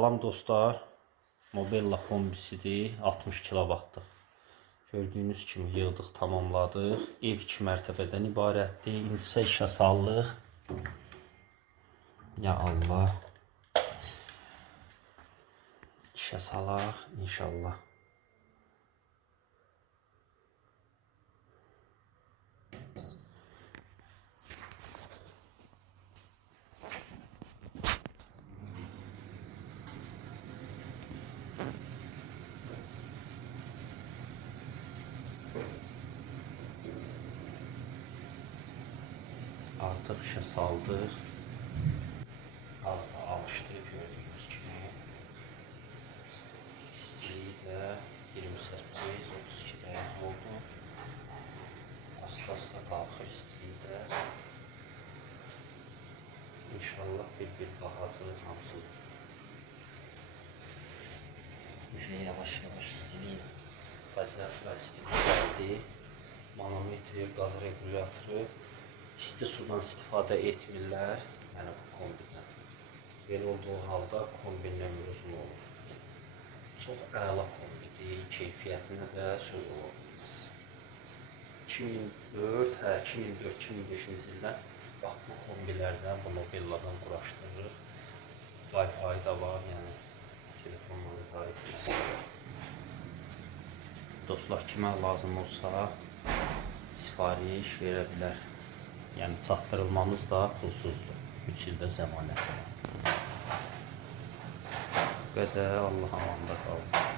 Salam dostlar, Mobella kombisidir, 60 kilovattlıq. Gördüyünüz kimi yığdıq, tamamladıq. Ev 2 mərtəbədən ibarətdir. İndi isə işə sallıq. Ya Allah. İşə salaq inşallah. Artıq işə saldıq. Az da alışdı gördüyünüz kimi. İstiliyi də 28-32 dərəcə oldu. Asta qalxır istiliyi də. İnşallah bir baxacaq hamısı. Yavaş istiliyi. Bacaklar istiliklərdi. Manometri, qaz regulatoru. İsti sudan istifadə etmirlər, yəni bu kombindən. Belə olduğu halda kombinin ömrü uzun olur. Çox əla kombidir, keyfiyyətinə də söz ola bilməz. 2004-2005-ci ildə bax bu kombilərdən, bu Mobelladan quraşdırırıq. Wi-Fi da var, yəni telefonla idarə etməsi. Dostlar, kimə lazım olsa sifariş verə bilər. Yəni çatdırılmamız da pulsuzdur. 3 ildə zəmanət. Bu qədər, Allah amanda qalın.